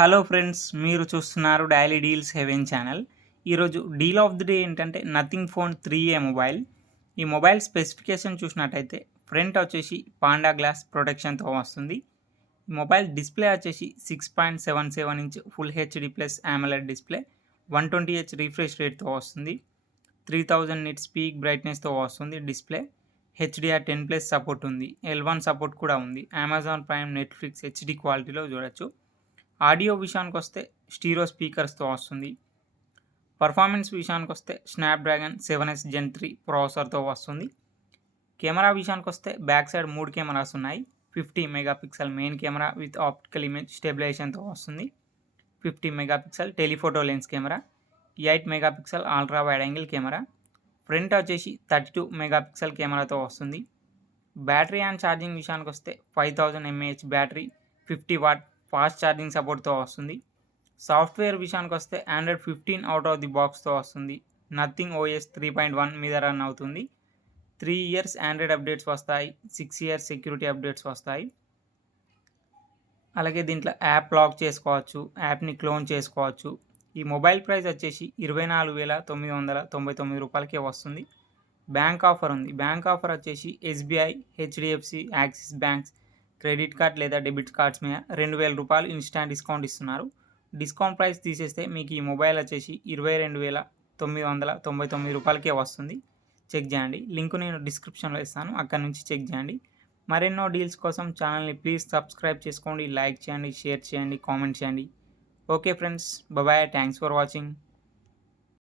Hello friends, మీరు చూస్తున్నారు daily deals heaven channel. ఈరోజు డీల్ ఆఫ్ ది డే ఏంటంటే నథింగ్ ఫోన్ 3A మొబైల్. ఈ మొబైల్ స్పెసిఫికేషన్ చూసినట్టయితే ఫ్రంట్ వచ్చేసి పాండా గ్లాస్ ప్రొటెక్షన్తో వస్తుంది. ఈ మొబైల్ డిస్ప్లే వచ్చేసి 6.77 inch full HD plus AMOLED display, 120Hz refresh రేట్తో వస్తుంది. 3000 నిట్స్ పీక్ బ్రైట్నెస్తో వస్తుంది. డిస్ప్లే HDR10+ సపోర్ట్ ఉంది. L1 సపోర్ట్ కూడా ఉంది. అమెజాన్ ప్రైమ్, నెట్ఫ్లిక్స్ హెచ్డి క్వాలిటీలో చూడొచ్చు. ఆడియో విషయానికి వస్తే స్టీరియో స్పీకర్స్తో వస్తుంది. పర్ఫార్మెన్స్ విషయానికి వస్తే స్నాప్డ్రాగన్ 7S Gen 3 ప్రాసెసర్తో వస్తుంది. కెమెరా విషయానికి వస్తే బ్యాక్ సైడ్ 3 కెమెరాస్ ఉన్నాయి. 50 megapixel main camera with optical image స్టెబిలైజేషన్తో వస్తుంది. 50 megapixel telephoto lens camera, 8 megapixel ultra wide angle camera. Front వచ్చేసి 32 మెగాపిక్సెల్ కెమెరాతో వస్తుంది. బ్యాటరీ అండ్ ఛార్జింగ్ విషయానికి వస్తే 5000 mAh battery, 50 watt fast charging సపోర్ట్తో వస్తుంది. సాఫ్ట్వేర్ విషయానికి వస్తే ఆండ్రాయిడ్ 15 అవుట్ ఆఫ్ ది బాక్స్తో వస్తుంది. నథింగ్ OS 3.1 మీద రన్ అవుతుంది. 3 ఇయర్స్ ఆండ్రాయిడ్ అప్డేట్స్ వస్తాయి. 6 ఇయర్స్ సెక్యూరిటీ అప్డేట్స్ వస్తాయి. అలాగే దీంట్లో యాప్ లాక్ చేసుకోవచ్చు, యాప్ని క్లోన్ చేసుకోవచ్చు. ఈ మొబైల్ ప్రైస్ వచ్చేసి 24,999 రూపాయలకే వస్తుంది. బ్యాంక్ ఆఫర్ ఉంది. బ్యాంక్ ఆఫర్ వచ్చేసి SBI, HDFC, axis banks credit card లేదా డెబిట్ కార్డ్స్ మీద 2,000 రూపాయలు ఇన్స్టాంట్ డిస్కౌంట్ ఇస్తున్నారు. డిస్కౌంట్ ప్రైస్ తీసేస్తే మీకు ఈ మొబైల్ వచ్చేసి 22,999 రూపాయలకే వస్తుంది. చెక్ చేయండి. లింక్ నేను డిస్క్రిప్షన్లో ఇస్తాను, అక్కడ నుంచి చెక్ చేయండి. మరెన్నో డీల్స్ కోసం ఛానల్ని ప్లీజ్ సబ్స్క్రైబ్ చేసుకోండి, లైక్ చేయండి, షేర్ చేయండి, కామెంట్ చేయండి. Okay friends, bye. Thanks for watching.